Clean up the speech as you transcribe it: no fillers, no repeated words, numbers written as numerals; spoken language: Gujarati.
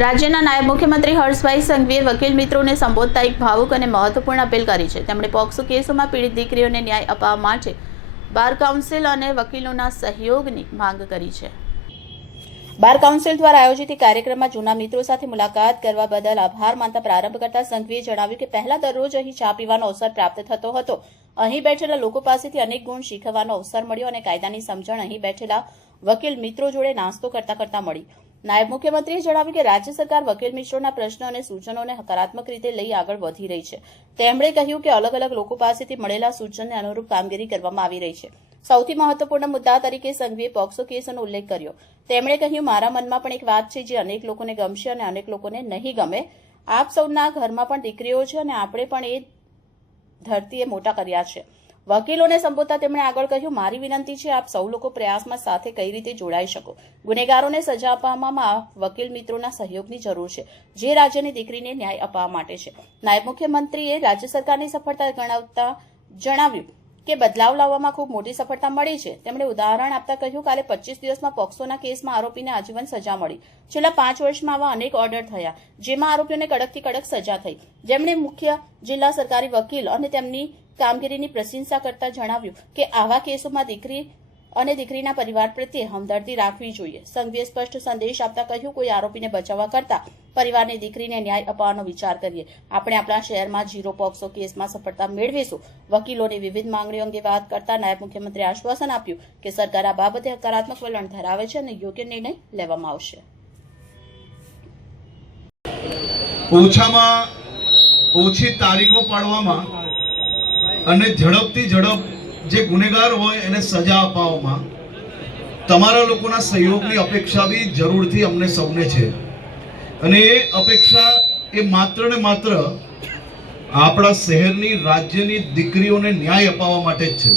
રાજ્યના નાયબ મુખ્યમંત્રી હર્ષભાઈ સંઘવીએ વકીલ મિત્રોને સંબોધતા એક ભાવુક અને મહત્વપૂર્ણ અપીલ કરી છે। તેમણે પોક્સો કેસોમાં પીડિત દીકરીઓને ન્યાય અપાવવા માટે બાર કાઉન્સિલ અને વકીલોના સહયોગની માંગ કરી છે। બાર કાઉન્સિલ દ્વારા આયોજિત કાર્યક્રમમાં જૂના મિત્રો સાથે મુલાકાત કરવા બદલ આભાર માનતા પ્રારંભ કરતા સંઘવીએ જણાવ્યું કે પહેલા દરરોજ અહીં ચા પીવાનો અવસર પ્રાપ્ત થતો હતો। અહીં બેઠેલા લોકો પાસેથી અનેક ગુણ શીખવાનો અવસર મળ્યો અને કાયદાની સમજણ અહીં બેઠેલા વકીલ મિત્રો જોડે નાસ્તો કરતા મળી। નાયબ મુખ્યમંત્રીએ જણાવ્યું કે રાજ્ય સરકાર વકીલ મિત્રોના પ્રશ્નો અને સૂચનોને હકારાત્મક રીતે લઈ આગળ વધી રહી છે। તેમણે કહ્યું કે અલગ અલગ લોકો પાસેથી મળેલા સૂચનને અનુરૂપ કામગીરી કરવામાં આવી રહી છે। સૌથી મહત્વપૂર્ણ મુદ્દા તરીકે સંઘવીએ પોક્સો કેસનો ઉલ્લેખ કર્યો। તેમણે કહ્યું, મારા મનમાં પણ એક વાત છે જે અનેક લોકોને ગમશે અને અનેક લોકોને નહીં ગમે। આપ સૌના ઘરમાં પણ દીકરીઓ છે અને આપણે પણ એ ધરતીએ મોટા કર્યા છે। વકીલોને સંબોધતા તેમણે આગળ કહ્યું, મારી વિનંતી છે આપ સૌ લોકો પ્રયાસમાં સાથે કઈ રીતે જોડાઈ શકો। ગુનેગારોને સજા અપાવવામાં વકીલ મિત્રોના સહયોગની જરૂર છે, જે રાજ્યની દીકરીને ન્યાય અપાવવા માટે છે। નાયબ મુખ્યમંત્રીએ રાજ્ય સરકારની સફળતા ગણાવતા જણાવ્યું કે બદલાવ લાવવામાં ખૂબ મોટી સફળતા મળી છે। તેમણે ઉદાહરણ આપતા કહ્યું, કાલે 25 દિવસમાં પોક્સોના કેસમાં આરોપીને આજીવન સજા મળી। છેલ્લા 5 વર્ષમાં આવા અનેક ઓર્ડર થયા, જેમાં આરોપીઓને કડકથી કડક સજા થઈ। જેમણે મુખ્ય જિલ્લા સરકારી વકીલ અને તેમની કામગીરીની પ્રશંસા કરતા જણાવ્યું કે આવા કેસોમાં દીકરી અને દીકરીના પરિવાર પ્રત્યે હમદર્દી રાખવી જોઈએ। સંઘવીએ સ્પષ્ટ સંદેશ આપતા કહ્યું, કોઈ આરોપીને બચાવવા કરતા પરિવારની દીકરીને ન્યાય અપાવવાનો વિચાર કરીએ। આપણે આપણા શહેરમાં 0 પોક્સો કેસમાં સફળતા મેળવીશું। વકીલોની વિવિધ માંગણીઓ અંગે વાત કરતા નાયબ મુખ્યમંત્રીએ આશ્વાસન આપ્યું કે સરકાર આ બાબતે હકારાત્મક વલણ ધરાવે છે અને યોગ્ય નિર્ણય લેવામાં આવશે। ઓછામાં ઓછી તારીખો પાડવામાં અને ઝડપથી ઝડપ જે ગુનેગાર હોય એને સજા અપાવવામાં તમારા લોકોના સહયોગની અપેક્ષા બી જરૂરથી અમને સૌને છે। અને એ અપેક્ષા એ માત્ર ને માત્ર આપણા શહેરની રાજ્યની દીકરીઓને ન્યાય અપાવવા માટે જ છે।